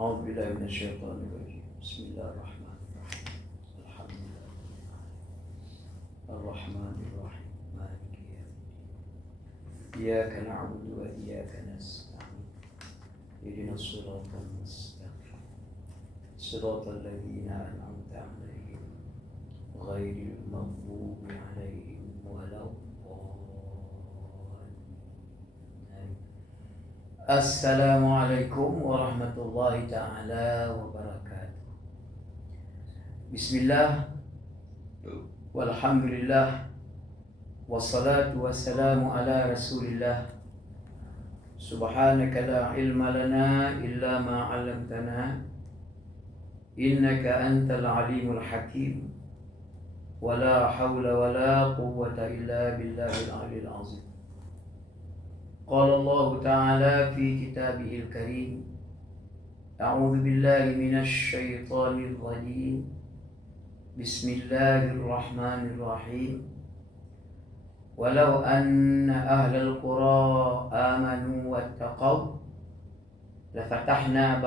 أعوذ بالله من الشيطان الرجيم. بسم الله الرحمن الرحيم. الحمد لله الرحمن الرحيم مالك يوم الدين. إياك نعبد وإياك نستعين. اهدنا الصراط المستقيم صراط الذين أنعمت عليهم غير المغضوب عليهم ولا الضالين. Assalamualaikum warahmatullahi ta'ala wabarakatuh. Bismillah walhamdulillah wassalatu wassalamu ala rasulillah. Subhanaka la ilma lana illa ma 'allamtana innaka antal alimul hakim. Wala hawla wala quwwata illa billahil aliyil azim. Qala Allah Ta'ala fi kitabihil karim. A'udzu billahi minasy syaithanir rajim. Bismillahirrahmanirrahim. Walau anna ahlal qura amanu wattaqaw lafatahna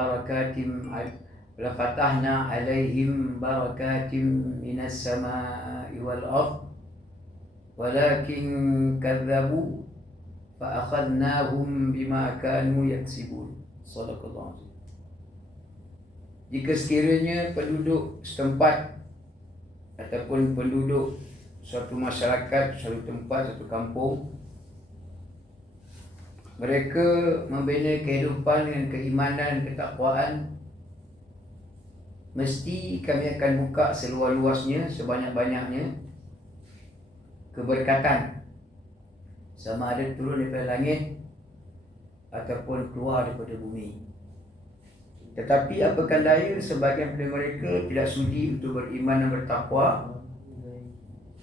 alaihim barakatim minas samai wal ardh walakin kadzabu fa'akhadnahum bima kanu yaksibun. Sadaqallahu azim. Jika sekiranya penduduk setempat ataupun penduduk suatu masyarakat, suatu tempat, suatu kampung, mereka membina kehidupan dengan keimanan, ketakwaan, mesti kami akan buka seluas-luasnya, sebanyak-banyaknya keberkatan, sama ada turun daripada langit ataupun keluar daripada bumi. Tetapi apakah daya sebahagian daripada mereka tidak sudi untuk beriman dan bertakwa,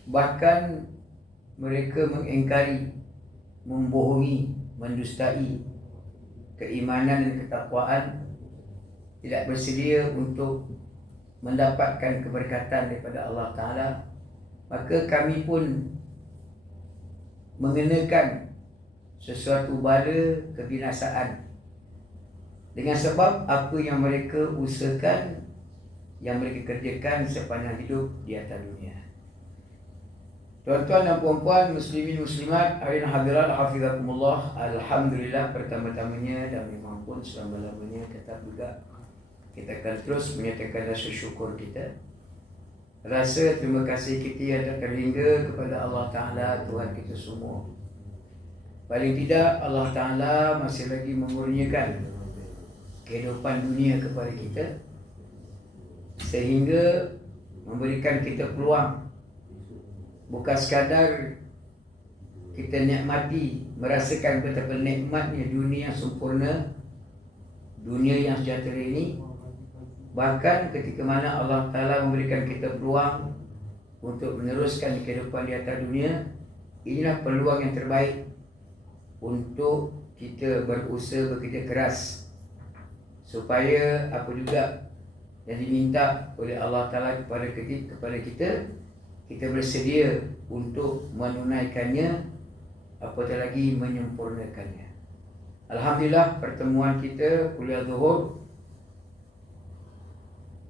bahkan mereka mengingkari, membohongi, mendustai keimanan dan ketakwaan, tidak bersedia untuk mendapatkan keberkatan daripada Allah Ta'ala. Maka kami pun mengenakan sesuatu bala kebinasaan dengan sebab apa yang mereka usahakan, yang mereka kerjakan sepanjang hidup di atas dunia. Tuan-tuan dan puan-puan, muslimin muslimat, hadirin hadirat hafizakumullah. Alhamdulillah, pertama-tamanya dan memang pun selama-lamanya tetap juga kita akan terus menyatakan rasa syukur kita, rasa terima kasih kita yang tak terhingga kepada Allah Ta'ala, Tuhan kita semua. Paling tidak Allah Ta'ala masih lagi mengurniakan kehidupan dunia kepada kita, sehingga memberikan kita peluang bukan sekadar kita nikmati, merasakan betapa nikmatnya dunia yang sempurna, dunia yang sejahtera ini. Bahkan ketika mana Allah Ta'ala memberikan kita peluang untuk meneruskan kehidupan di atas dunia, inilah peluang yang terbaik untuk kita berusaha, bekerja keras, supaya apa juga yang diminta oleh Allah Ta'ala kepada kita, kita bersedia untuk menunaikannya, apatah lagi menyempurnakannya. Alhamdulillah, pertemuan kita kuliah zuhur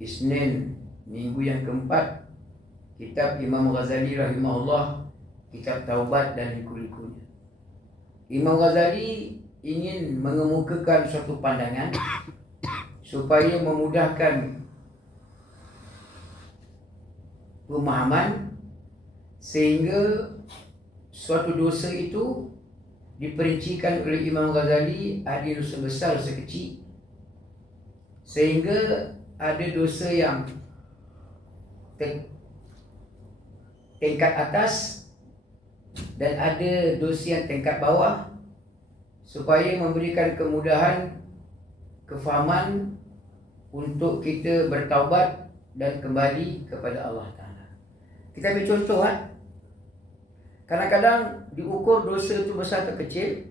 Isnin minggu yang keempat, kitab Imam Ghazali rahimahullah, kitab Taubat dan liku-likunya. Imam Ghazali ingin mengemukakan suatu pandangan supaya memudahkan pemahaman, sehingga suatu dosa itu diperincikan oleh Imam Ghazali ada dosa besar, dosa kecil, sehingga ada dosa yang tingkat atas dan ada dosa yang tingkat bawah, supaya memberikan kemudahan kefahaman untuk kita bertaubat dan kembali kepada Allah Ta'ala. Kita ambil contoh, kadang-kadang diukur dosa itu besar atau kecil.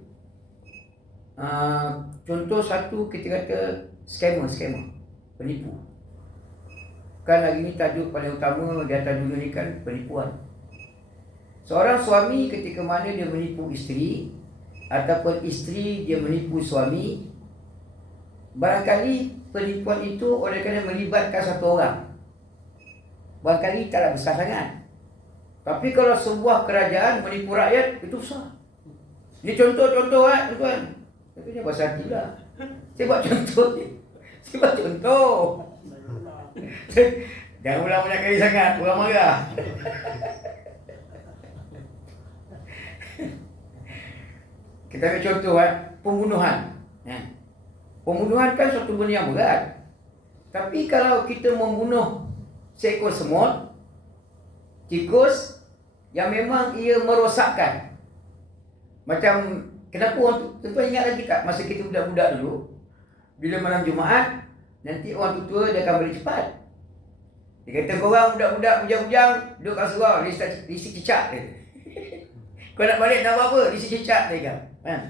Contoh satu, kita kata scammer, penipu. Kan hari ini tajuk paling utama di atas dunia ni kan penipuan. Seorang suami ketika mana dia menipu isteri, ataupun isteri dia menipu suami, barangkali penipuan itu oleh kerana melibatkan satu orang. Barangkali taklah besar sangat. Tapi kalau sebuah kerajaan menipu rakyat, itu besar. Ini contoh-contoh tuan. Katanya bahasa hati lah. Saya buat contoh ni. Saya buat contoh. Jangan ulang banyak kali sangat, orang marah. Kita ambil contoh pembunuhan. Pembunuhan kan suatu benda yang berat. Tapi kalau kita membunuh seekor semut, tikus yang memang ia merosakkan. Macam kenapa orang tuan ingat lagi tak masa kita budak-budak dulu, bila malam Jumaat, nanti orang tua dia akan balik cepat. Dia kata korang budak-budak bujang-bujang duduk kat surau, lisi cicak dia. Kau nak balik nak buat apa? Lisi cicak dia kan.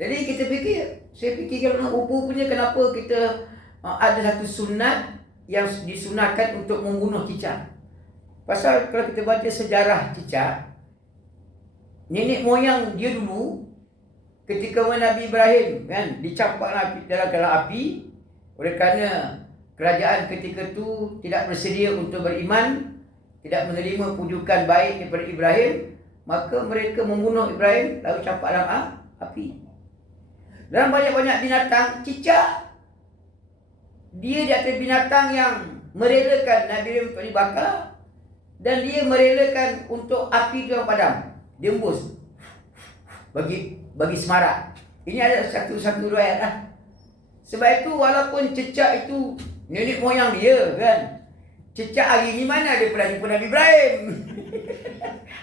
Jadi saya fikir kalau rupanya kenapa kita ada satu sunat yang disunahkan untuk membunuh cicak. Pasal kalau kita baca sejarah cicak, nenek moyang dia dulu ketika Nabi Ibrahim kan dicampak dalam api oleh kerana kerajaan ketika itu tidak bersedia untuk beriman, tidak menerima pujukan baik daripada Ibrahim, maka mereka membunuh Ibrahim lalu campak dalam api. Dalam banyak-banyak binatang, cicak dia di atas binatang yang merelakan Nabi Ibrahim untuk dibakar, dan dia merelakan untuk api itu yang padam. Dia embus bagi semarak. Ini ada satu riwayat lah. Sebab itu walaupun cicak itu nenek moyang dia kan, cicak hari ni mana ada pernah jumpa Nabi Ibrahim.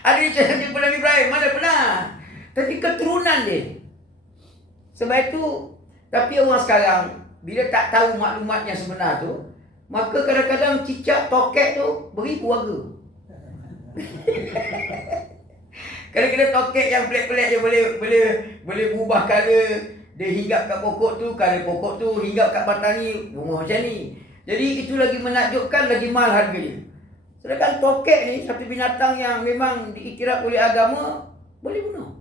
Ada cicak jumpa Nabi Ibrahim, mana pernah. Tapi keturunan dia. Sebab itu, tapi orang sekarang bila tak tahu maklumat yang sebenar tu, maka kadang-kadang cicak tokek tu beribu harga. Kadang-kadang tokek yang pelik-pelik dia boleh berubah colour. Dia hinggap kat pokok tu, colour pokok tu hinggap kat batang ni, rumah macam ni. Jadi itu lagi menakjubkan, lagi mahal harga dia. Sedangkan tokek ni satu binatang yang memang diiktiraf oleh agama, boleh bunuh.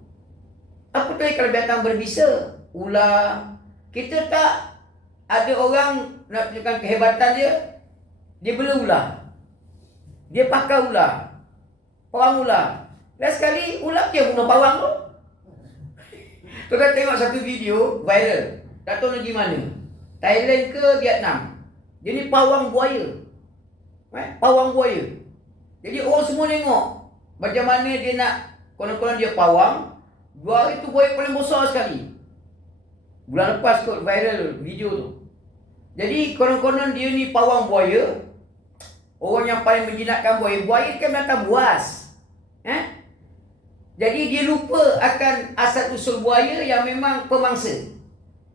Apa tadi kalau binatang berbisa, ular. Kita tak ada orang nak tunjukkan kehebatan dia bela ular. Dia pakai ular. Pawang ular. Last sekali ular dia bunuh pawang tu. Tuan tengok satu video viral. Tak tahu negeri mana. Thailand ke Vietnam. Dia ni pawang buaya. Pawang buaya. Jadi orang semua tengok macam mana dia nak konon-konon dia pawang. Buaya tu buaya paling besar sekali. Bulan lepas kot viral video tu. Jadi konon-konon dia ni pawang buaya. Orang yang paling menjinakkan buaya. Buaya kan binatang buas. Jadi dia lupa akan asal usul buaya yang memang pemangsa.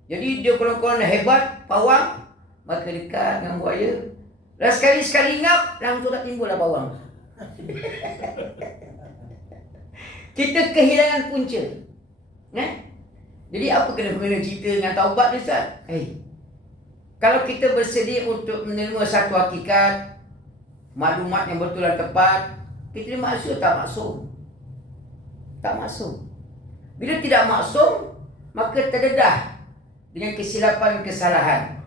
Jadi dia konon-konon hebat, pawang. Maka dekat dengan buaya. Dan sekali ngap, langsung tak timbul lah pawang. Kita kehilangan punca. Jadi apa kena cerita dengan taubat ni Ustaz? Kalau kita bersedia untuk menerima satu hakikat, maklumat yang betul dan tepat, kita ni maksum tak maksum? Tak maksum. Bila tidak maksum, maka terdedah dengan kesilapan kesalahan.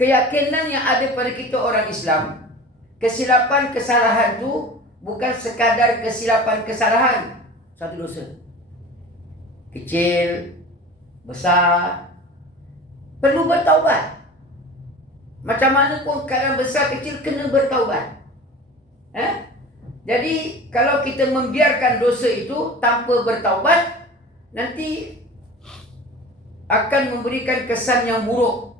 Keyakinan yang ada pada kita orang Islam, kesilapan kesalahan tu bukan sekadar kesilapan kesalahan, satu dosa. Kecil, besar, perlu bertaubat. Macam mana pun keadaan besar kecil kena bertaubat. Jadi kalau kita membiarkan dosa itu tanpa bertaubat, nanti akan memberikan kesan yang buruk.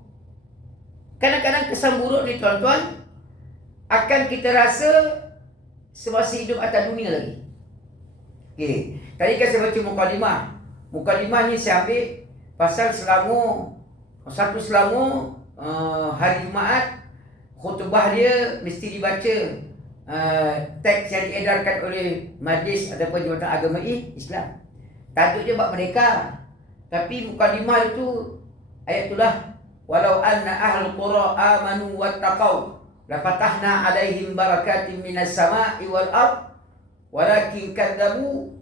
Kadang-kadang kesan buruk ni tuan-tuan akan kita rasa semasa hidup atas dunia lagi. Okey, tadi kan saya baca mukadimah. Mukadimah ni saya ambil pasal satu Selangor hari Jumaat, khutbah dia mesti dibaca teks yang diedarkan oleh Majlis ataupun Jabatan Agama Islam. Tajuk dia bab mereka. Tapi mukadimah itu ayat itulah, walau anna ahlul qura amanu wattaqau la fatahna alaihim barakatim minas sama'i wal ard walakin kadzabu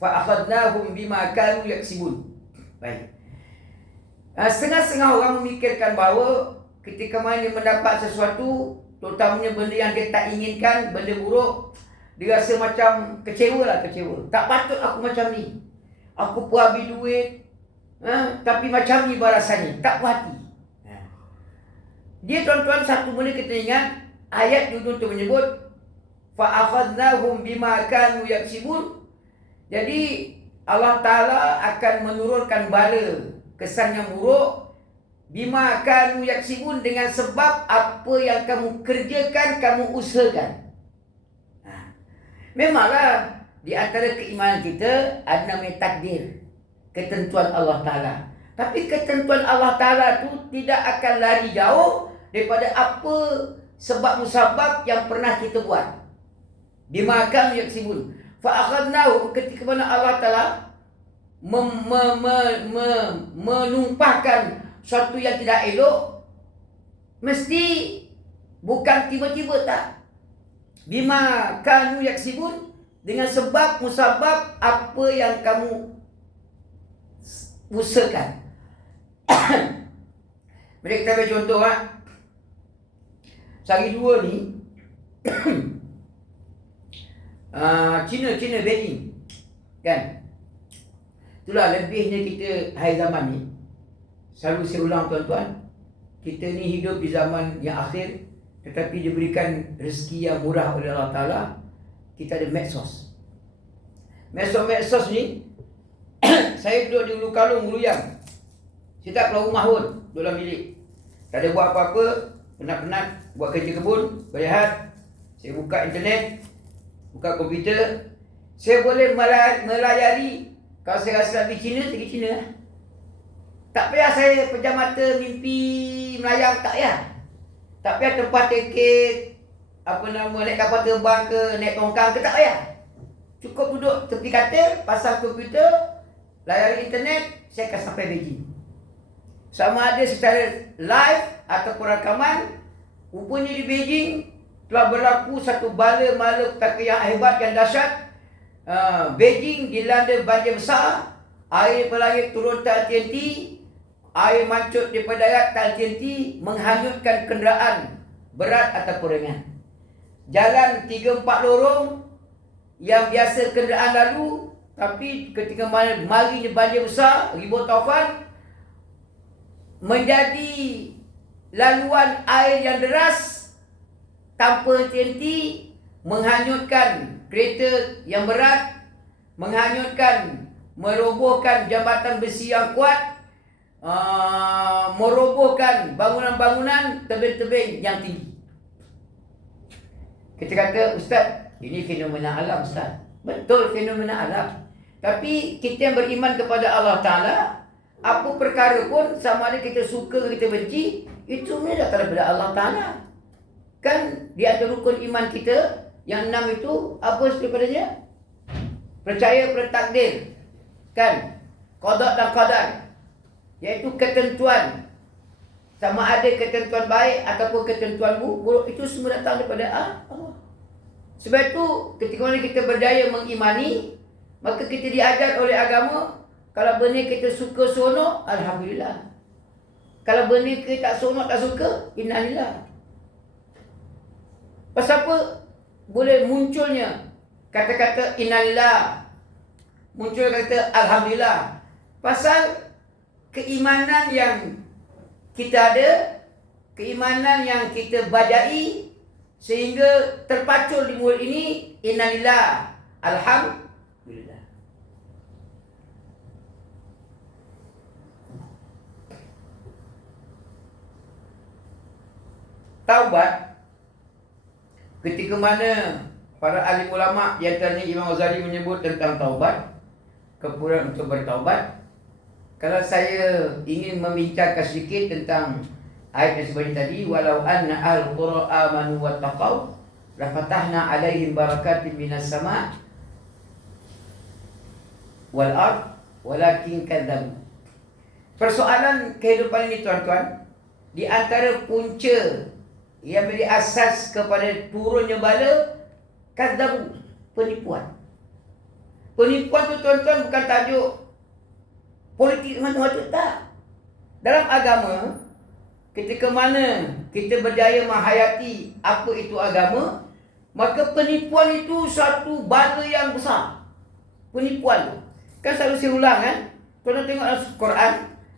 fa akhadnahum bima kanu yaksibun. Baik. Setengah-setengah orang memikirkan bahawa ketika mana dia mendapat sesuatu, terutamanya benda yang dia tak inginkan, benda buruk, dia rasa macam kecewa. Tak patut aku macam ni. Aku pun habis duit, tapi macam ni balasannya, tak puas hati. Dia tuan-tuan, satu benda kita ingat, ayat dulu tu menyebut fa'akhadnahum bima kanu yaksibun. Jadi Allah Ta'ala akan menurunkan bala kesan yang buruk bima kanu yaksibun, dengan sebab apa yang kamu kerjakan, kamu usahakan. Memanglah di antara keimanan kita ada namanya takdir, ketentuan Allah Ta'ala. Tapi ketentuan Allah Ta'ala tu tidak akan lari jauh daripada apa sebab musabab yang pernah kita buat. Bima kanu yaksibun. Fa'akhadnahu, ketika mana Allah Ta'ala menumpahkan sesuatu yang tidak elok, mesti bukan tiba-tiba, tak. Bima kanu yaksibun, dengan sebab musabab apa yang kamu usahakan. Mari kita ambil contoh. Sehari dua ni China Beijing, kan? Itulah lebihnya kita hari zaman ni. Selalu saya ulang tuan-tuan, kita ni hidup di zaman yang akhir, tetapi diberikan rezeki yang murah oleh Allah Ta'ala. Kita ada medsos. Medsos ni saya duduk di Ulu Kalung, Luyang. Saya tak keluar rumah pun, duduk dalam bilik. Tak ada buat apa-apa, penat-penat buat kerja kebun, berehat. Saya buka internet, buka komputer. Saya boleh melayari. Kalau saya rasa pergi China, pergi China. Tak payah saya pejam mata mimpi melayang, tak payah. Tak payah tempat tiket, naik kapal terbang ke, naik tongkang ke, tak payah. Cukup duduk tepi katil, pasang komputer, layari internet, saya akan sampai Beijing. Sama ada secara live ataupun rakaman. Rupanya di Beijing telah berlaku satu bala malapetaka yang hebat, yang dahsyat. Beijing dilanda banjir besar, air pelangit turun tak henti-henti, air mancut daripada darat tak henti-henti, menghanyutkan kenderaan berat ataupun ringan. Jalan 3-4 lorong yang biasa kenderaan lalu, tapi ketika marinya banjir besar, ribut taufan, menjadi laluan air yang deras tanpa henti-henti, menghanyutkan kereta yang berat, menghanyutkan, merobohkan jambatan besi yang kuat, merobohkan bangunan-bangunan, tebing-tebing yang tinggi. Kita kata, Ustaz, ini fenomena alam, Ustaz. Betul, fenomena alam. Tapi kita yang beriman kepada Allah Ta'ala, apa perkara pun, sama ada kita suka ke kita benci, itu sebenarnya datang daripada Allah Ta'ala. Kan di antara rukun iman kita yang 6 itu, apa daripadanya? Percaya pada takdir, kan? Qada dan qadar, iaitu ketentuan. Sama ada ketentuan baik ataupun ketentuan buruk, itu semua datang daripada Allah. Sebab itu ketika mana kita berdaya mengimani, maka kita diajar oleh agama, kalau benda kita suka seronok, alhamdulillah. Kalau benda kita tak seronok, tak suka, innalillah. Pasal apa boleh munculnya kata-kata innalillah, muncul kata alhamdulillah? Pasal keimanan yang kita ada, keimanan yang kita bajai, sehingga terpacul di mulut ini innalillah, alhamdulillah. Taubat, ketika mana para alim ulama, di antaranya Imam Ghazali menyebut tentang taubat, keperluan untuk bertaubat. Kalau saya ingin membincangkan sedikit tentang ayat yang sebenarnya tadi, walau anna al-qura amanu wattaqau la fatahna alaihim barakatin minas sama' wal ard walakin kadzabu. Persoalan kehidupan ini tuan-tuan, di antara punca yang menjadi asas kepada turunnya bala, kadzabu, penipuan. Penipuan tu tuan-tuan bukan tajuk politik macam-macam, tak. dalam agama, ketika mana kita berjaya menghayati apa itu agama, maka penipuan itu satu bala yang besar. Penipuan tu kan selalu saya ulang kan. Kalau tengok dalam Quran,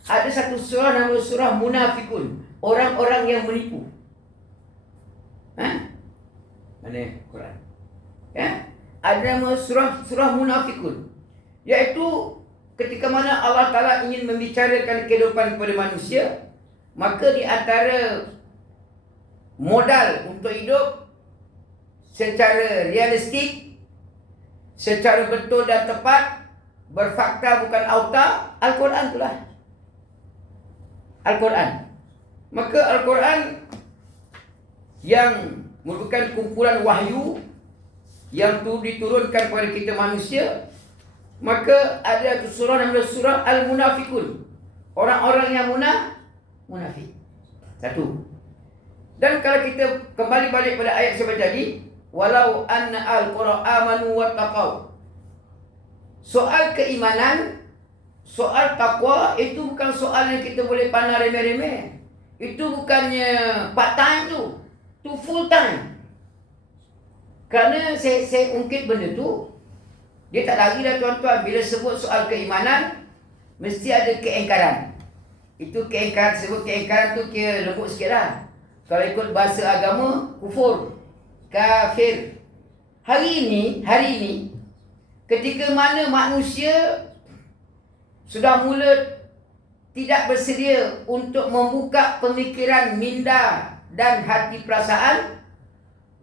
ada satu surah nama surah Munafikun, orang-orang yang menipu. Mana Quran? Ada nama surah Munafikun, iaitu ketika mana Allah Ta'ala ingin membicarakan kehidupan kepada manusia, maka di antara modal untuk hidup secara realistik, secara betul dan tepat, berfakta bukan auta, Al-Quran itulah. Al-Quran. Maka Al-Quran yang merupakan kumpulan wahyu yang tu diturunkan kepada kita manusia, maka ada surah nama surah Al-Munafikun, orang-orang yang munafik. Satu. Dan kalau kita kembali balik pada ayat sebelum tadi, walau anna al-qura amanu wattaqau. Soal keimanan, soal takwa itu bukan soal yang kita boleh pandang remeh-remeh. Itu bukannya part time tu. Tu full time. Kerana saya ungkit benda tu, dia tak lagi dah tuan-tuan. Bila sebut soal keimanan, mesti ada keengkaran. Itu keengkaran, sebut keengkaran tu kira lembut sikit lah. Kalau ikut bahasa agama, kufur, kafir. Hari ini, ketika mana manusia sudah mula tidak bersedia untuk membuka pemikiran minda dan hati perasaan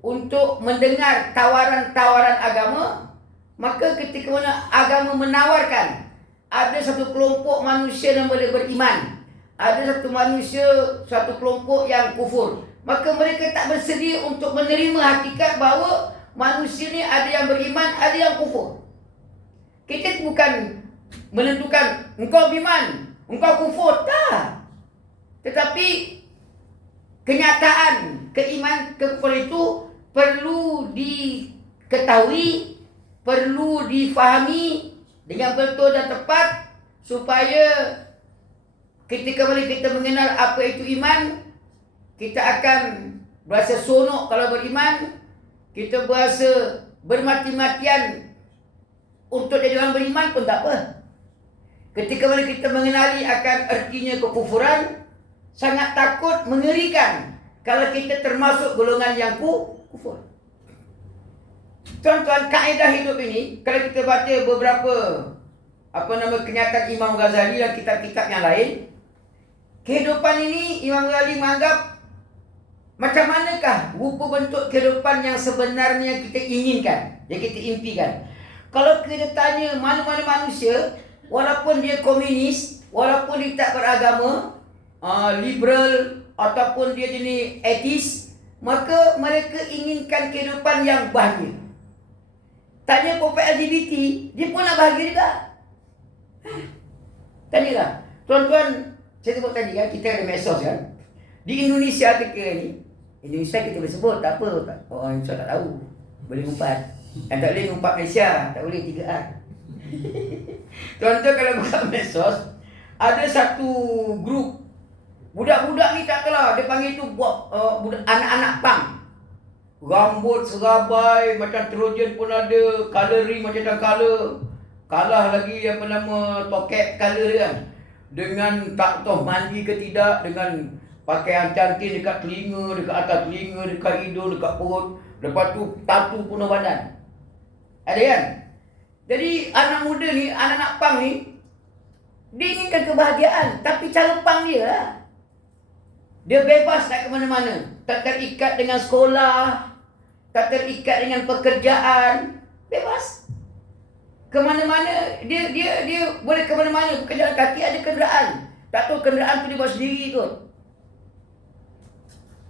untuk mendengar tawaran-tawaran agama, maka ketika mana agama menawarkan ada satu kelompok manusia yang boleh beriman, ada satu kelompok yang kufur, maka mereka tak bersedia untuk menerima hakikat bahawa manusia ni ada yang beriman, ada yang kufur. Kita bukan menentukan engkau beriman, engkau kufur, tak. Tetapi kenyataan keiman kekufuran itu perlu diketahui, perlu difahami dengan betul dan tepat, supaya ketika mana kita mengenal apa itu iman, kita akan berasa sonok kalau beriman, kita berasa bermati-matian untuk jadi orang beriman pun tak apa. Ketika mana kita mengenali akan ertinya kekufuran, sangat takut, mengerikan kalau kita termasuk golongan yang kufur. Tuan-tuan, kaedah hidup ini, kalau kita baca beberapa kenyataan Imam Ghazali dan kitab-kitab yang lain, kehidupan ini Imam Ghazali menganggap macam manakah rupa bentuk kehidupan yang sebenarnya kita inginkan, yang kita impikan. Kalau kita tanya mana-mana manusia, walaupun dia komunis, walaupun dia tak beragama, liberal ataupun dia jenis etis, maka mereka inginkan kehidupan yang bahagia. Tanya propek LGBT, dia pun nak bahagia juga. Tanyalah. Tuan-tuan, saya sebut tadi kan, kita ada medsos kan. Di Indonesia ketika ni, Indonesia kita boleh sebut, tak apa. Orang Indonesia tak tahu. Boleh ngumpat. Yang tak boleh ngumpat Malaysia, tak boleh 3R. Tuan-tuan, kalau buka medsos, ada satu grup budak-budak ni tak kalah, dia panggil tu anak-anak pang. Rambut serabai macam Trojan pun ada, coloring macam dah color. Kalah lagi tokek color kan. Dengan tak tahu mandi ke tidak, dengan pakaian cantik dekat telinga, dekat atas telinga, dekat hidung, dekat perut. Lepas tu tatu penuh badan. Ada kan? Jadi anak muda ni, anak-anak pang ni, dia inginkan kebahagiaan, tapi cara pang dia lah. Dia bebas nak ke mana-mana, tak terikat dengan sekolah, tak terikat dengan pekerjaan, bebas. Ke mana-mana, dia boleh ke mana-mana, berjalan kaki, ada kenderaan. Tak tahu kenderaan tu dia bawa sendiri tu.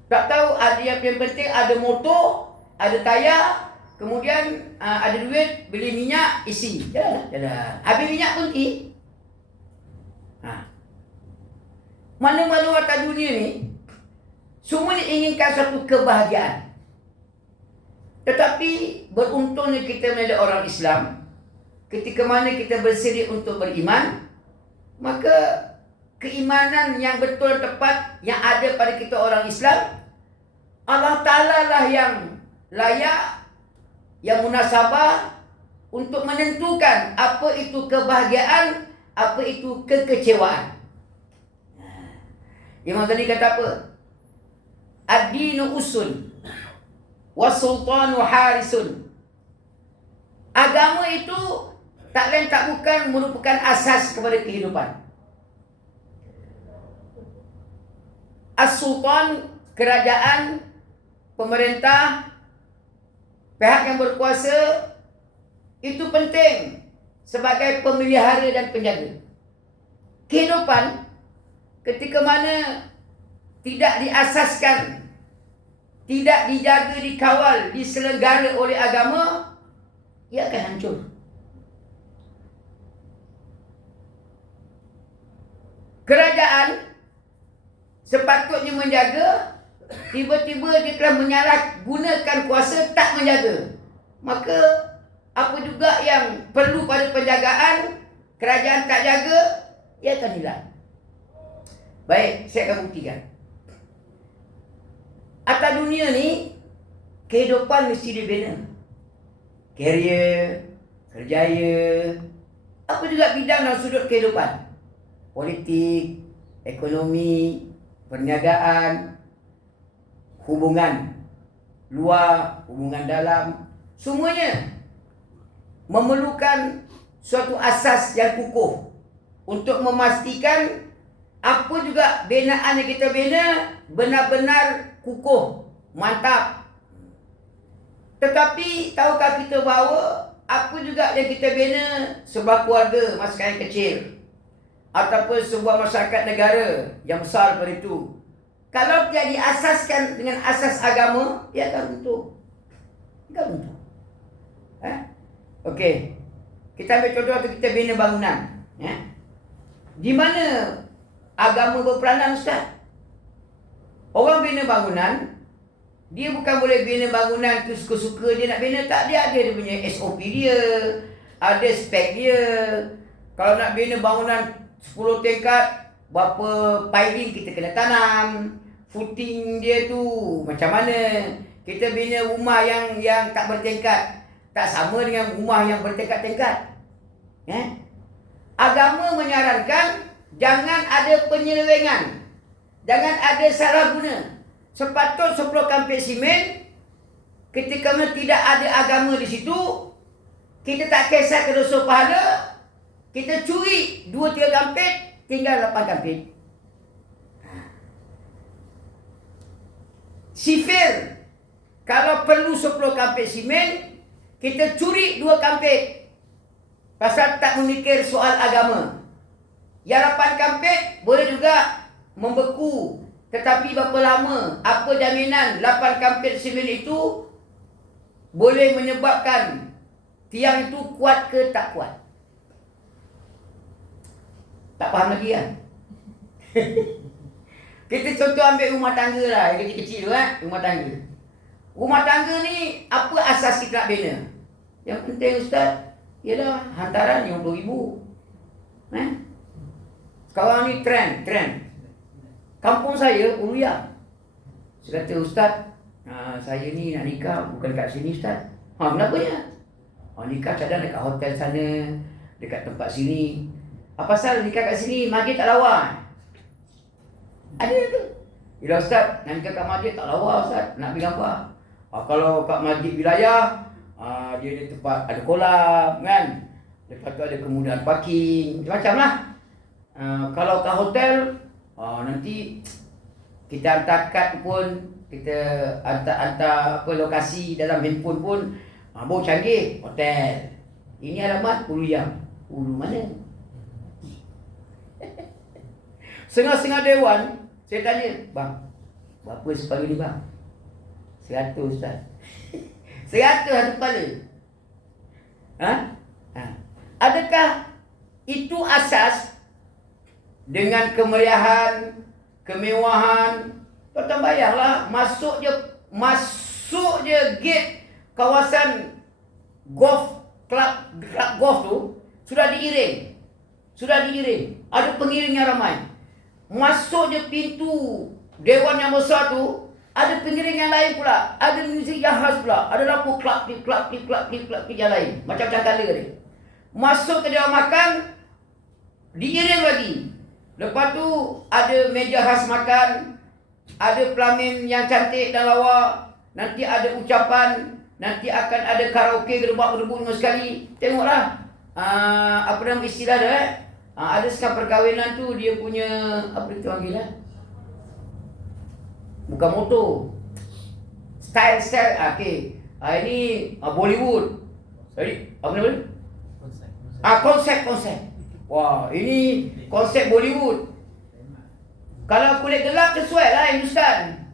Tak tahu, ada yang penting ada motor, ada tayar, kemudian ada duit, beli minyak, isi. Jalan. Habis minyak pun mana-mana atas dunia ni, semuanya inginkan satu kebahagiaan. Tetapi beruntungnya kita menjadi orang Islam, ketika mana kita bersedia untuk beriman, maka keimanan yang betul tepat yang ada pada kita orang Islam, Allah Ta'ala lah yang layak, yang munasabah untuk menentukan apa itu kebahagiaan, apa itu kekecewaan. Imam tadi kata apa? Ad-dinu usul was-sultanu harisun. Agama itu tak lain tak bukan merupakan asas kepada kehidupan. As-sultan, kerajaan, pemerintah, pihak yang berkuasa itu penting sebagai pemelihara dan penjaga. Kehidupan ketika mana tidak diasaskan, tidak dijaga, dikawal, diselenggara oleh agama, ia akan hancur. Kerajaan sepatutnya menjaga, tiba-tiba dia telah menyalahgunakan kuasa, tak menjaga. Maka apa juga yang perlu pada penjagaan, kerajaan tak jaga, ia akan hilang. Baik, saya akan buktikan. Atas dunia ni, kehidupan mesti dibina. Karier, kerjaya, apa juga bidang dalam sudut kehidupan. Politik, ekonomi, perniagaan, hubungan luar, hubungan dalam, semuanya memerlukan suatu asas yang kukuh untuk memastikan apa juga binaan yang kita bina benar-benar kukuh, mantap. Tetapi tahukah kita bahawa apa juga yang kita bina sebuah keluarga masa yang kecil ataupun sebuah masyarakat negara yang besar daripada itu, kalau dia diasaskan dengan asas agama, ia akan runtuh. Ia akan runtuh. Okey. Kita ambil contoh waktu kita bina bangunan. Di mana agama berperanan, Ustaz? Orang bina bangunan, dia bukan boleh bina bangunan tu suka-suka dia nak bina. Tak, dia ada dia punya SOP dia, ada spek dia. Kalau nak bina bangunan 10 tingkat, berapa piling kita kena tanam, footing dia tu macam mana. Kita bina rumah yang tak bertingkat, tak sama dengan rumah yang bertingkat-tingkat. Agama menyarankan jangan ada penyelewengan, jangan ada salah guna. Sepatut 10 kampit simen, ketika tidak ada agama di situ, kita tak kisah ke dosa pahala, kita curi 2-3 kampit, tinggal 8 kampit. Sifir, kalau perlu 10 kampit simen, kita curi 2 kampit. Pasal tak memikir soal agama. Yang 8 kampit boleh juga membeku. Tetapi berapa lama? Apa jaminan 8 kampit simen itu boleh menyebabkan tiang itu kuat ke tak kuat? Tak faham lagi kan? Kita contoh ambil rumah tangga lah, yang kecil-kecil tu rumah tangga. Rumah tangga ni, apa asas kita nak bina? Yang penting Ustaz, ialah hantaran RM50,000. Sekarang ni trend. Kampung saya, Uruya. Saya kata, Ustaz, saya ni nak nikah bukan kat sini Ustaz. Kenapanya? Nikah cadang dekat hotel sana, dekat tempat sini. Apa pasal nikah kat sini, Maghrib tak lawa? Ada tu. Bila Ustaz nak nikah kat Maghrib tak lawa Ustaz, nak beli gambar. Kalau kat Maghrib wilayah, dia ada tempat, ada kolam kan. Lepas tu ada kemudahan parking, macam-macam lah. Kalau kat hotel, nanti kita hantar kad pun, kita hantar lokasi dalam handphone pun, baru canggih, hotel. Ini alamat Uluyang. Ulu mana? Setengah-setengah dewan, saya tanya, bang, berapa separa ni bang? 100 Ustaz. 100 satu kepala. Adakah itu asas dengan kemeriahan, kemewahan? Tuan-tuan bayanglah, masuk je gate kawasan golf, club golf tu, sudah diiring. Ada pengiringnya ramai. Masuk je pintu dewan yang besar tu, ada pengiring yang lain pula, ada muzik yang khas pula, ada lampu klap klip klap klip klap klip klap klip yang lain, macam-macam kala dia. Masuk ke dewan makan, diiring lagi. Lepas tu ada meja khas makan, ada pelamin yang cantik dan lawa, nanti ada ucapan, nanti akan ada karaoke gerbak-gerbuk sekali. Tengoklah apa nama istilah dia ada sekarang perkahwinan tu dia punya apa kita panggil bukan motor, style okey. Ini Bollywood. Sorry, apa nama dia? Konsep. Wah, ini konsep Bollywood. Kalau kulit gelap sesuai lah Hindustan.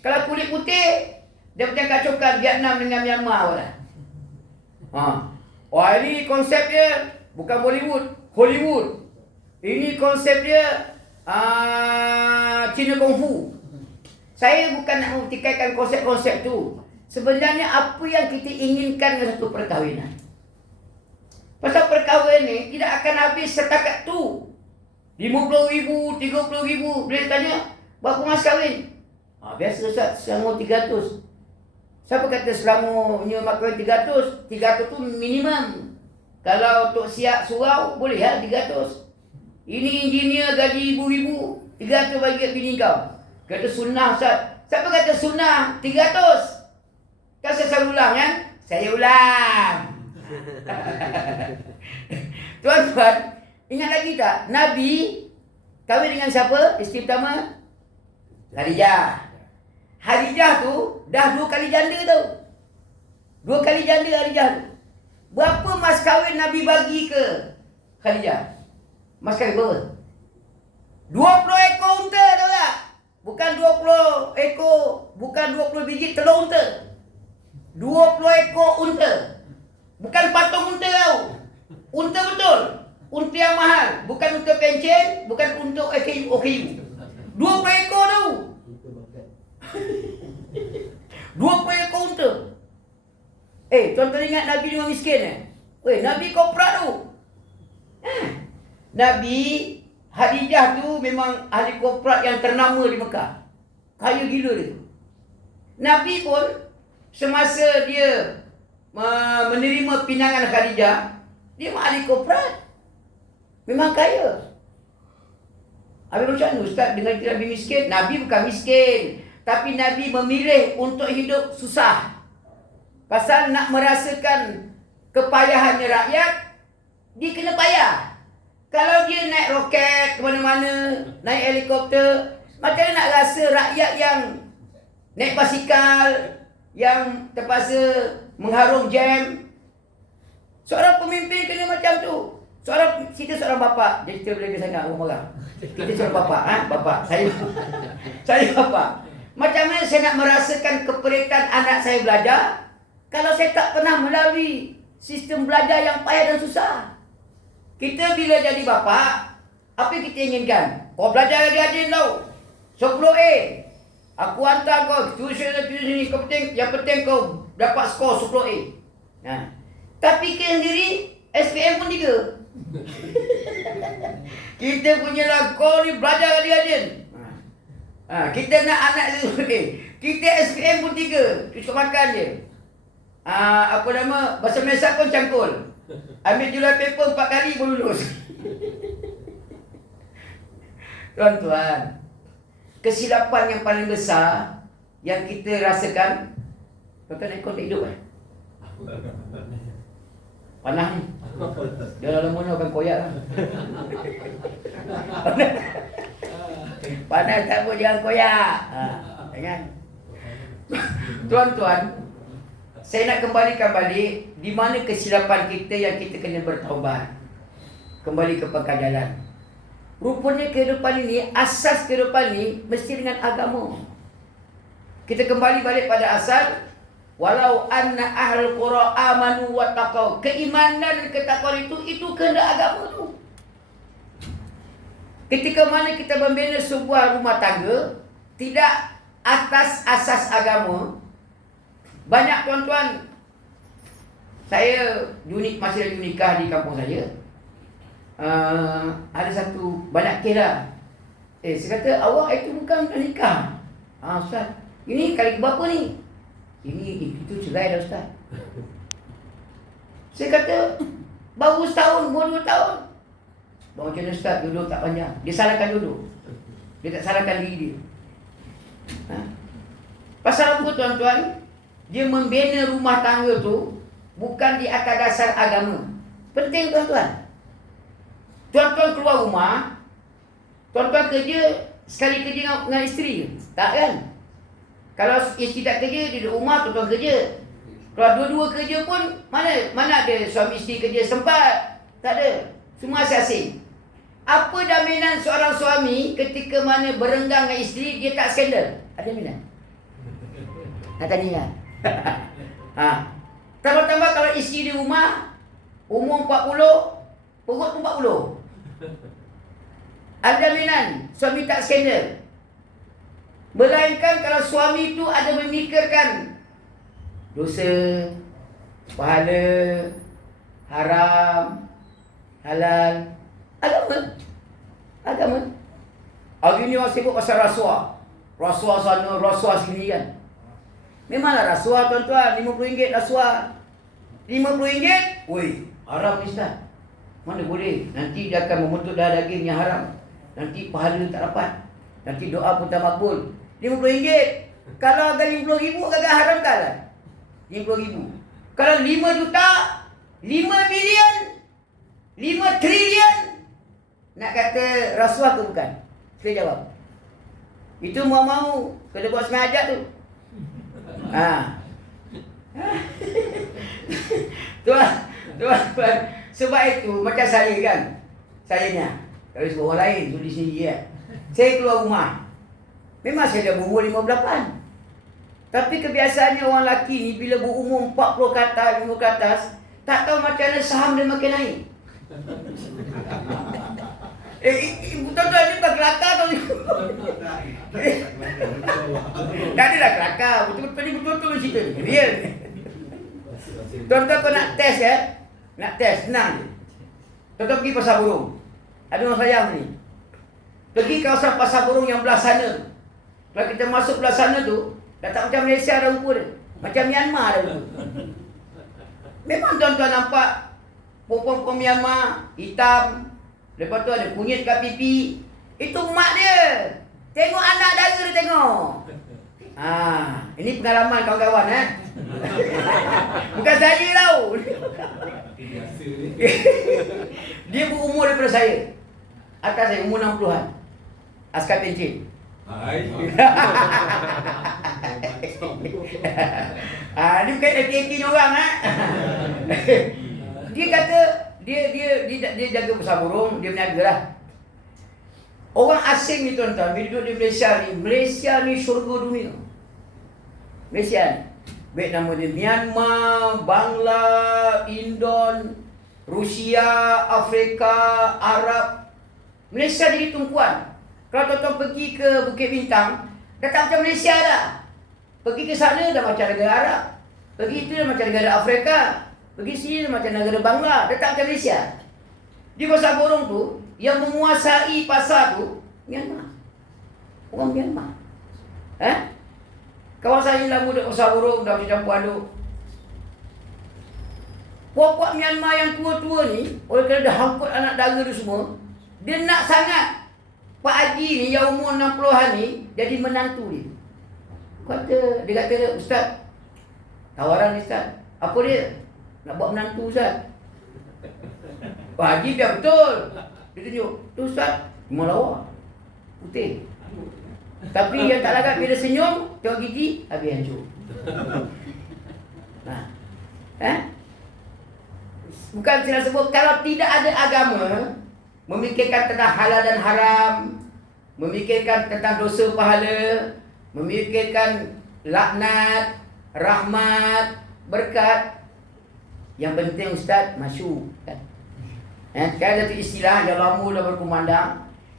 Kalau kulit putih dia macam kacaukan Vietnam dengan Myanmar lah. Wah, ini konsep dia bukan Bollywood, Hollywood. Ini konsep dia Cina Kungfu. Saya bukan nak mempertikaikan konsep-konsep tu. Sebenarnya apa yang kita inginkan dengan satu perkahwinan. Pasal perkahwinan ni tidak akan habis setakat tu. 50,000, 30,000. Bila tanya, berapa mas kahwin? Biasa Ustaz, selama 300. Siapa kata selamanya mak kahwin 300? 300 tu minimum. Kalau Tok Siap surau, boleh lah 300. Ini engineer gaji ibu-ibu, 300 bagi bini kau. Kata sunnah Ustaz. Siapa kata sunnah 300? Kan saya selalu ulang kan? Saya ulang. Tuan-tuan, ingat lagi tak? Nabi kahwin dengan siapa? Isteri pertama? Khadijah. Khadijah tu dah 2 kali janda tau. 2 kali janda Khadijah tu. Berapa mas kahwin Nabi bagi ke Khadijah? Mas kahwin berapa? 20 ekor unta tau tak? Bukan 20 ekor, bukan 20 biji telur unta. 20 ekor unta. Bukan patung unta tau. Unta betul. Unta yang mahal. Bukan unta pencen, bukan untuk OKU. 20 ekor tau. 20 ekor unta. Tuan-tuan ingat Nabi ni orang miskin Nabi korporat tu. Nabi Khadijah tu memang ahli korporat yang ternama di Mekah. Kaya gila dia. Nabi pun semasa dia menerima pinangan Khadijah, dia memang ahli korporat. Memang kaya. Habis macam mana Ustaz dengan kita Nabi miskin? Nabi bukan miskin, tapi Nabi memilih untuk hidup susah. Pasal nak merasakan kepayahannya rakyat, dia kena payah. Kalau dia naik roket ke mana-mana, naik helikopter, macam mana nak rasa rakyat yang naik basikal, yang terpaksa mengharung jam? Seorang pemimpin kena macam tu. Kita seorang bapa, dia cerita lebih sangat orang marah. Kita seorang bapa, bapa, saya bapa. Macam mana saya nak merasakan keperitan anak saya belajar kalau saya tak pernah melalui sistem belajar yang payah dan susah? Kita bila jadi bapa, apa yang kita inginkan? Kau belajar rajin tau. 10A. Aku hantar kau tuition sini. Yang penting kau dapat skor 10A. Tapi kita sendiri SPM pun 3. Kita punya lah, kau ni belajar rajin. Kita nak anak tu. Kita SPM pun 3. Cukup makan je. Bahasa Malaysia pun cangkul. Ambil jual paper 4 kali baru lulus. Tuan-tuan, kesilapan yang paling besar yang kita rasakan. Tuan-tuan ekor tak hidup Panas ni. Dia dalam mana akan koyak lah. Panas tak boleh jangan koyak. Jangan. Tuan-tuan, saya nak kembalikan balik di mana kesilapan kita yang kita kena bertaubat. Kembali ke pangkal jalan. Rupanya kehidupan ini, asas kehidupan ini mesti dengan agama. Kita kembali balik pada asal. Walau anna ahlul qura amanu wattaqau. Keimanan dan ketakwaan itu kehendak agama tu. Ketika mana kita membina sebuah rumah tangga tidak atas asas agama. Banyak tuan-tuan, saya masih lagi nikah di kampung saya. Ada satu, banyak kes lah. Saya kata, awak itu bukan nak nikah. Ustaz, ini kali keberapa ni? Itu cerai dah Ustaz. Saya kata, baru setahun, baru 2 tahun. Macam mana Ustaz, jodoh tak panjang. Dia salahkan jodoh. Dia tak salahkan diri dia. Pasal apa tuan-tuan? Dia membina rumah tangga tu bukan di atas dasar agama. Penting tuan-tuan. Tuan-tuan keluar rumah, tuan-tuan kerja, sekali kerja dengan isteri. Tak kan? Kalau isteri tak kerja, dia duduk rumah, tuan-tuan kerja. Kalau dua-dua kerja pun, mana ada suami isteri kerja sempat? Tak ada. Semua asing-asing. Apa jaminan seorang suami ketika mana berenggang dengan isteri, dia tak skandal? Ada jaminan? Nak tanya kan? Tambah-tambah kalau isteri di rumah, umur 40, perut pun 40. Ada jaminan suami tak skandal? Melainkan kalau suami itu ada memikirkan dosa, pahala, haram, halal, agama. Hari ni orang sibuk pasal rasuah. Rasuah sana, rasuah sini kan. Memanglah rasuah tuan-tuan, RM50 rasuah. RM50? Woi, haram ni Ustaz. Mana boleh? Nanti dia akan memuntut darah daging yang haram. Nanti pahala tak dapat. Nanti doa pun tak makbul. RM50. Kalau agak RM50,000 agak haramkan lah. RM50,000. Kalau 5 juta, 5 bilion, 5 trilion, nak kata rasuah ke bukan? Saya jawab. Itu mau kena buat semajat tu. Tuan, sebab itu macam saya kan. Sayanya, kalau sebut orang lain, tu di sini ya. Saya keluar rumah. Memang saya dah berumur 58. Tapi kebiasaannya orang lelaki ni bila berumur 40 ke atas, 50 ke atas, tak tahu macam mana saham dia makin naik. Tuan-tuan ni bukan kelakar tau. Tak adalah kelakar. Betul-betul cerita ni. Real. Tuan-tuan kau nak test ya? Nak test, senang je. Tuan-tuan pergi pasar burung. Ada orang sayang ni. Pergi kawasan pasar burung yang belah sana. Kalau kita masuk belah sana tu, dah tak macam Malaysia dah rupa dia. Macam Myanmar dah rupa. Memang tuan-tuan nampak perempuan Myanmar, hitam. Lepas tu ada kunyit kat pipi. Itu mak dia. Tengok anak dara dia tengok. Ini pengalaman kawan-kawan Bukan saya tau. Dia berumur daripada saya. Atas saya, umur 60-an. Askar pencin. Dia bukan laki-laki orang Dia kata dia jaga pasar burung, dia berniaga lah. Orang asing ni tuan-tuan, bila duduk di Malaysia ni syurga dunia. Malaysia ni. Baik nama dia Myanmar, Bangla, Indon, Rusia, Afrika, Arab. Malaysia jadi tumpuan. Kalau tuan-tuan pergi ke Bukit Bintang, dah tak macam Malaysia dah. Pergi ke sana dah macam negara Arab. Pergi itu dah macam negara Afrika. Pergi sini dah macam negara Bangla. Dah tak macam Malaysia. Di pasar burung tu, yang menguasai pasar tu, Myanmar. Orang Myanmar. Kawan saya lama duduk pasar burung, dah campur aduk. Puak-puak Myanmar yang tua-tua ni, oleh kerana dah hangkut anak dara tu semua, dia nak sangat Pak Haji ni yang umur 60-an ni jadi menantu dia. Dia kata, Ustaz, tawaran ni Ustaz. Apa dia? Nak buat menantu Ustaz. Pak Haji biar betul. Dia tunjuk, tu Ustaz, memang lawa. Putih. Tapi yang tak lagat bila senyum, tengok gigi, habis hancur. Bukan saya sebut, kalau tidak ada agama, memikirkan tentang halal dan haram, memikirkan tentang dosa pahala, memikirkan laknat, rahmat, berkat. Yang penting Ustaz, masyuk kan? Sekarang ada istilah yang lama dah berkumandang.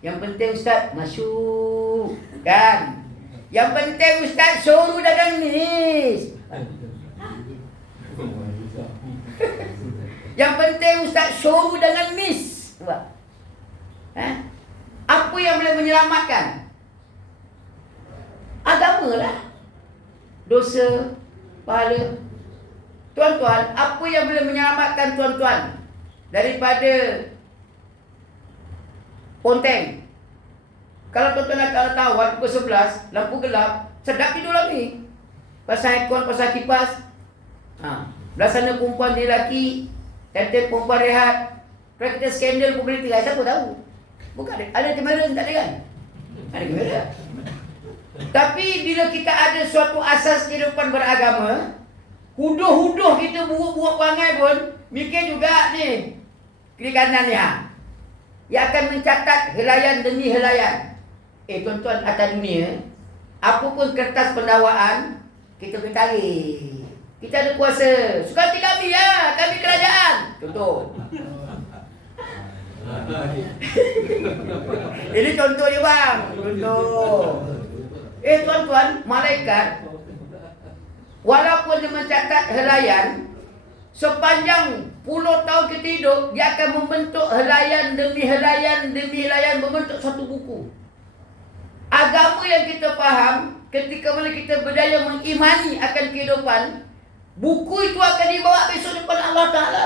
Yang penting Ustaz, masyuk kan? Yang penting Ustaz, suruh dagang mis. Yang penting Ustaz, suruh dengan mis. Apa Apa yang boleh menyelamatkan? Agama lah. Dosa, pahala. Tuan-tuan, apa yang boleh menyelamatkan tuan-tuan daripada ponteng? Kalau tuan-tuan nak tahu, waktu pukul 11, lampu gelap, sedap tidur lagi. Pasang aircon, pasang kipas. Belah sana perempuan dia lelaki, kata perempuan rehat. Kalau kita skandal pun boleh tirai, siapa tahu? Bukan ada kamera, tak ada kan? Ada kamera. Tapi bila kita ada suatu asas kehidupan beragama, huduh-huduh kita buruk-buruk perangai pun mikir juga ni kiri kanan ni yang akan mencatat helaian demi helaian. Tuan-tuan atas dunia, apa pun kertas pendakwaan kita boleh tarik. Kita ada kuasa. Suka hati kami ya, kami kerajaan. Contoh. Ini contoh je bang. Contoh. Tuan-tuan, malaikat walaupun dia mencatat helaian, sepanjang puluh tahun kita hidup, dia akan membentuk helaian demi helaian demi helaian, membentuk satu buku. Agama yang kita faham, ketika mana kita berdaya mengimani akan kehidupan, buku itu akan dibawa besok depan Allah Ta'ala.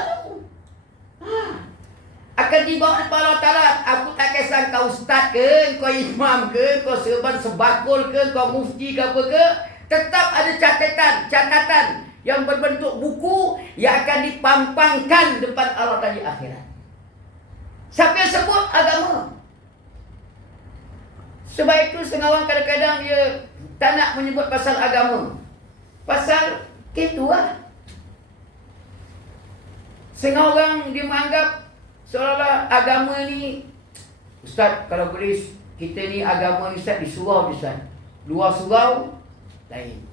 Akan dibawa depan Allah Ta'ala. Aku tak kisah kau ustaz ke, kau imam ke, kau serban sebakul ke, kau mufti ke apa ke, tetap ada catatan yang berbentuk buku yang akan dipampangkan depan Allah Ta'ala di akhirat. Siapa yang sebut agama? Sebab itu setengah orang kadang-kadang dia tak nak menyebut pasal agama. Pasal itu lah. Setengah orang dia menganggap seolah-olah agama ni, Ustaz, kalau boleh kita ni agama ni Ustaz di surau Ustaz. Luar surau lain.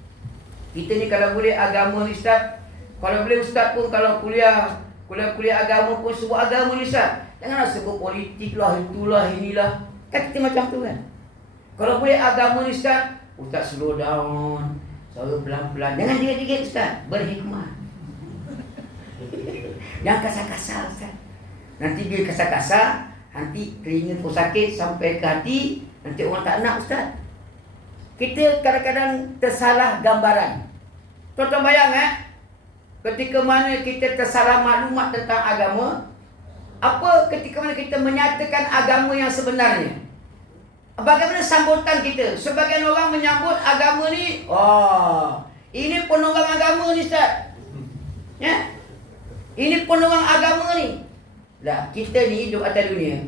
Kita ni kalau boleh agama ni Ustaz, kalau boleh Ustaz pun kalau kuliah agama pun sebut agama ni Ustaz. Janganlah sebut politik lah, itulah, inilah. Kan kita macam tu kan. Kalau boleh agama ni Ustaz, Ustaz slow down, suara pelan-pelan. Jangan dikit-dikit Ustaz, berhikmah. Jangan kasar-kasar Ustaz. Nanti dia kasar-kasar, nanti telinga pun sakit sampai ke hati, nanti orang tak nak Ustaz. Kita kadang-kadang tersalah gambaran. Tuan-tuan bayang ketika mana kita tersalah maklumat tentang agama, apa ketika mana kita menyatakan agama yang sebenarnya. Bagaimana sambutan kita? Sebagian orang menyambut agama ni, ini pun orang agama ni Ustaz. Ya? Ini pun orang agama ni. Lah, kita ni hidup atas dunia.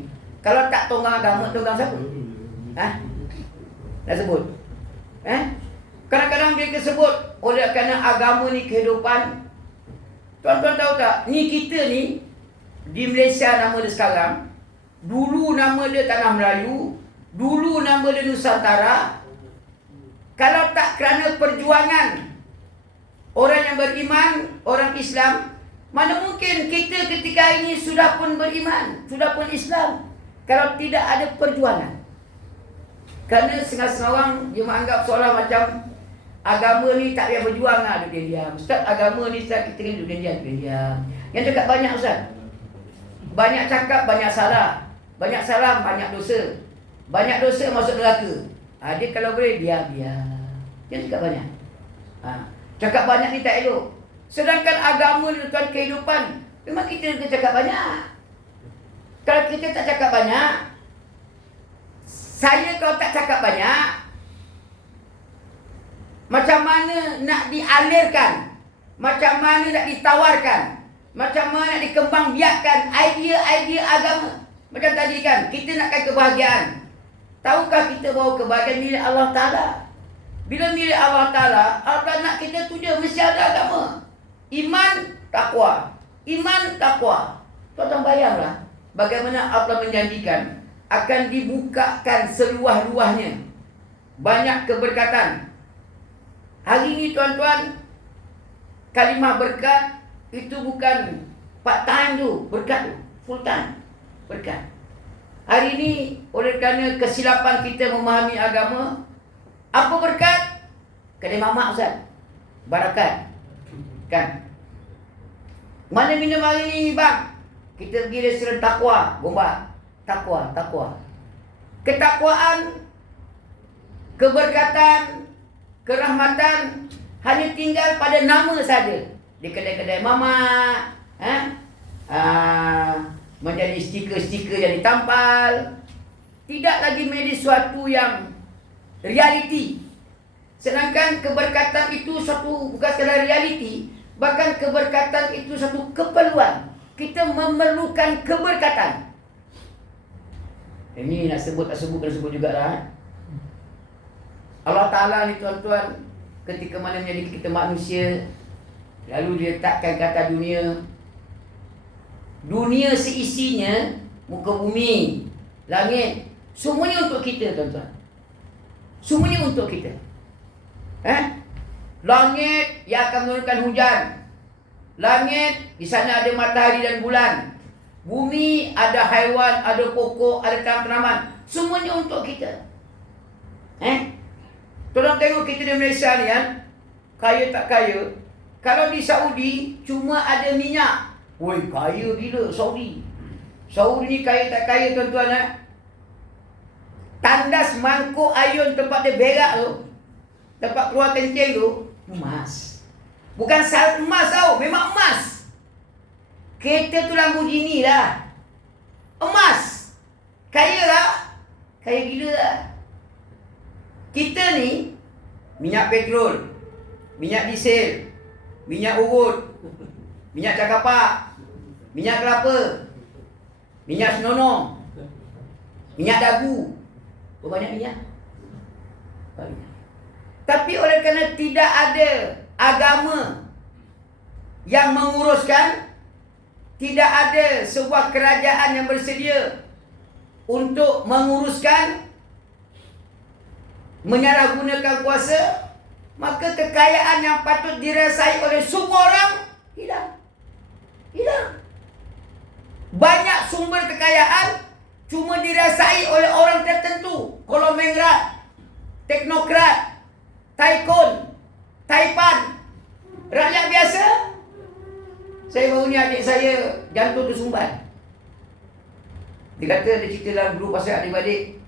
Kalau tak tonggang agama, tonggang siapa? Dah sebut. Kadang-kadang mereka sebut oleh kerana agama ni kehidupan. Tuan-tuan tahu tak? Ni kita ni di Malaysia nama dia sekarang. Dulu nama dia Tanah Melayu. Dulu nama dia Nusantara. Kalau tak kerana perjuangan orang yang beriman, orang Islam, mana mungkin kita ketika ini sudah pun beriman, sudah pun Islam, kalau tidak ada perjuangan. Kerana setengah-setengah orang dia menganggap seolah macam agama ni tak payah berjuang lah, duduk diam. Ustaz, agama ni Ustaz, kita ni duduk diam. Yang cakap banyak Ustaz. Banyak cakap, banyak salah. Banyak salah, banyak dosa. Banyak dosa masuk neraka. Dia kalau boleh diam. Jangan cakap banyak. Cakap banyak ni tak elok. Sedangkan agama ni tuan kehidupan, memang kita cakap banyak. Kalau kita tak cakap banyak, saya kalau tak cakap banyak, macam mana nak dialirkan, macam mana nak ditawarkan, macam mana nak dikembangbiakkan idea-idea agama. Macam tadi kan, kita nakkan kebahagiaan. Tahukah kita bahawa kebahagiaan milik Allah Ta'ala? Bila milik Allah Ta'ala, Allah nak kita tu dia mesti ada agama. Iman, takwa. Iman, takwa. Tuan-tuan bayanglah bagaimana Allah menjanjikan akan dibukakan seluah-luahnya banyak keberkatan. Hari ini tuan-tuan, kalimah berkat itu bukan part time tu, berkat tu, full time berkat. Hari ini oleh kerana kesilapan kita memahami agama, apa berkat? Kedai mamak Ustaz, barakat. Kan? Mana minum hari ni bang? Kita pergi restoran takwa, gombak. Takwa. ketakwaan, keberkatan, kerahmatan hanya tinggal pada nama saja. Di kedai-kedai mamak, menjadi stiker-stiker yang ditampal. Tidak lagi menjadi suatu yang realiti. Sedangkan keberkatan itu bukan sekadar realiti, bahkan keberkatan itu satu keperluan. Kita memerlukan keberkatan. Ini nak sebut jugalah. Allah Ta'ala ni tuan-tuan, ketika mana menjadi kita manusia, lalu dia letakkan kata dunia. Dunia seisinya, muka bumi, langit, semuanya untuk kita tuan-tuan. Semuanya untuk kita. Langit yang akan menurunkan hujan. Langit, di sana ada matahari dan bulan. Bumi, ada haiwan, ada pokok, ada tanaman. Semuanya untuk kita. Tolong tengok kita di Malaysia ni kan, kaya tak kaya. Kalau di Saudi cuma ada minyak, woi kaya gila Saudi. Saudi ni kaya tak kaya tuan-tuan. Tandas mangkuk ayun tempat dia berak tu, tempat keluar kencing tu, emas. Bukan sal emas tau, memang emas. Kereta tu Lamborghini lah, emas. Kaya lah, kaya gila lah. Kita ni minyak petrol, minyak diesel, minyak urut, minyak cakapak, minyak kelapa, minyak senonong, minyak dagu. Banyak minyak. Banyak. Tapi oleh kerana tidak ada agama yang menguruskan, tidak ada sebuah kerajaan yang bersedia untuk menguruskan, menyalahgunakan kuasa, maka kekayaan yang patut dirasai oleh semua orang hilang. Banyak sumber kekayaan cuma dirasai oleh orang tertentu, konglomerat, teknokrat, tycoon, taipan. Rakyat biasa, saya baru ni adik saya jantung tersumbat. Dia kata dia cerita dalam grup pasal adik-adik,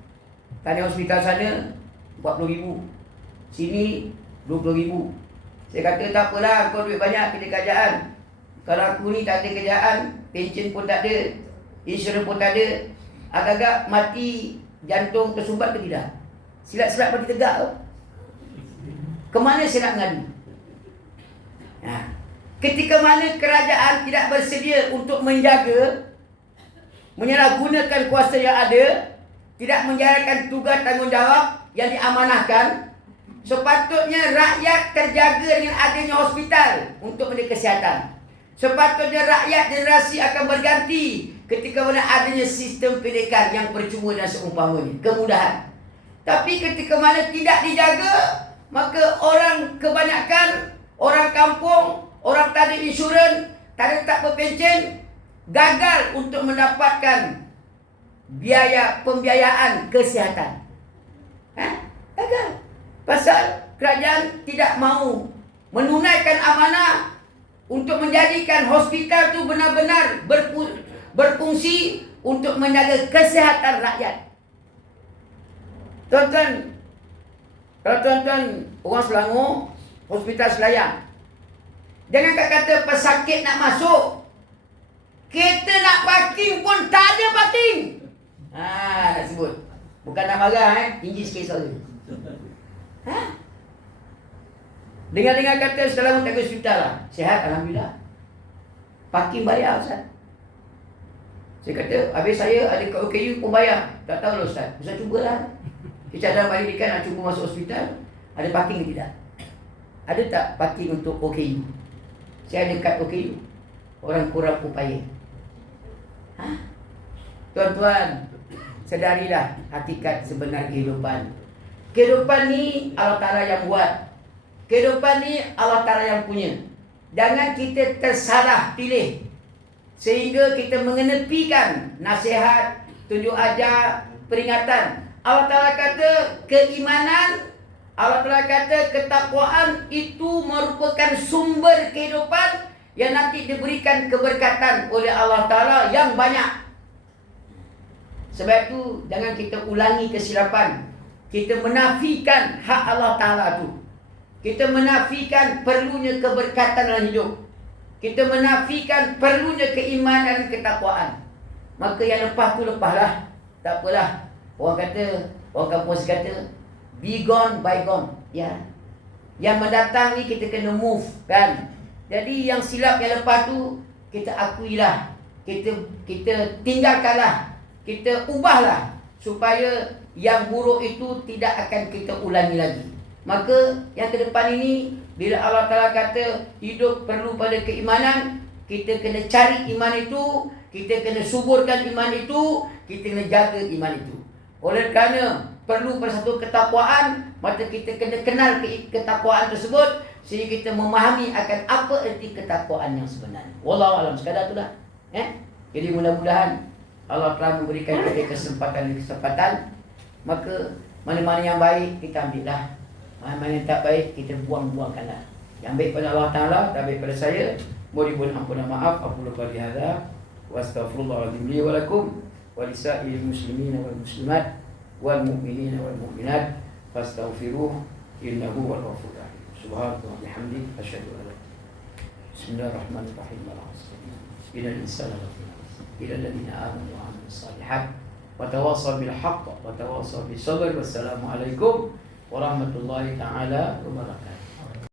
tanya hospital sana 40,000, sini 20,000. Saya kata tak apalah, kau duit banyak, kita kerajaan. Kalau aku ni tak ada kerjaan, pension pun tak ada, insurans pun tak ada, agak-agak mati jantung tersumbat ke tidak? Silat-silat bagi tegak tu. Kemana saya nak mengadu? Ketika mana kerajaan tidak bersedia untuk menjaga, menyalahgunakan kuasa yang ada, tidak menjalankan tugas tanggungjawab yang diamanahkan, sepatutnya rakyat terjaga dengan adanya hospital untuk menjadi kesihatan. Sepatutnya rakyat generasi akan berganti ketika mana adanya sistem pendidikan yang percuma dan seumpamanya, kemudahan. Tapi ketika mana tidak dijaga, maka orang kebanyakan, orang kampung, orang tak ada insurans, tak ada tak berpencen, gagal untuk mendapatkan pembiayaan kesihatan. Gagal. Pasal kerajaan tidak mahu menunaikan amanah untuk menjadikan hospital tu benar-benar berfungsi untuk menjaga kesihatan rakyat. Tuan-tuan, kalau tuan-tuan orang Selangor, hospital Selayang, jangan kata pesakit nak masuk, kereta nak parking pun tak ada parking. Nak sebut. Bukan nak marah, tinggi sikit suara. Dengar-dengar kata Selangor tak ada hospital lah. Sihat, Alhamdulillah. Parking bayar, Ustaz. Saya kata, habis saya ada kat OKU pun bayar. Tak tahu lah Ustaz. Ustaz cubalah. Kita dalam pendidikan nak cuba masuk hospital, ada parking ke tidak? Ada tak parking untuk OKU? Saya ada kat OKU. Orang kurang upaya. Tuan-tuan, sedarilah hakikat sebenar kehidupan. Kehidupan ni Allah Ta'ala yang buat. Kehidupan ni Allah Ta'ala yang punya. Jangan kita tersalah pilih sehingga kita mengenepikan nasihat, tunjuk ajar, peringatan. Allah Ta'ala kata keimanan, Allah Ta'ala kata ketakwaan itu merupakan sumber kehidupan yang nanti diberikan keberkatan oleh Allah Ta'ala yang banyak. Sebab itu jangan kita ulangi kesilapan. Kita menafikan hak Allah Ta'ala tu. Kita menafikan perlunya keberkatan dalam hidup. Kita menafikan perlunya keimanan dan ketakwaan. Maka yang lepas tu lepaslah. Tak apalah. Orang kampung kata, be gone, bygone. Ya. Yang mendatang ni kita kena move, kan? Jadi yang silap yang lepas tu kita akuilah. Kita tinggalkanlah. Kita ubahlah supaya yang buruk itu tidak akan kita ulangi lagi. Maka yang ke depan ini, bila Allah Ta'ala kata hidup perlu pada keimanan, kita kena cari iman itu, kita kena suburkan iman itu, kita kena jaga iman itu. Oleh kerana perlu pada satu ketakwaan, maka kita kena kenal ketakwaan tersebut sehingga kita memahami akan apa erti ketakwaan yang sebenarnya. Wallahu alam, sekadar itulah. Jadi mudah-mudahan Allah telah memberikan kita kesempatan, maka mana-mana yang baik kita ambillah. Mana yang tak baik kita buang-buangkanlah. Yang baik pada Allah Ta'ala, tak baik pada saya, mohon ampun dan maaf. Aku lupa dihadza wa astaghfirullahaladzim li wa lakum wa lisa'il muslimin wal muslimat wal mu'minin wal mu'minat fastaghfiruh innahu wal ghafurur rahim. Subhanallahi wa bihamdihi asyhadu an la ilaha illallah. Bismillahirrahmanirrahim. Ila insana ila alladziina aamanu wa 'amilus shalihat wa tawassaw bil haqq wa tawassaw bis sabr. Wassalamu alaikum warahmatullahi taala wabarakatuh.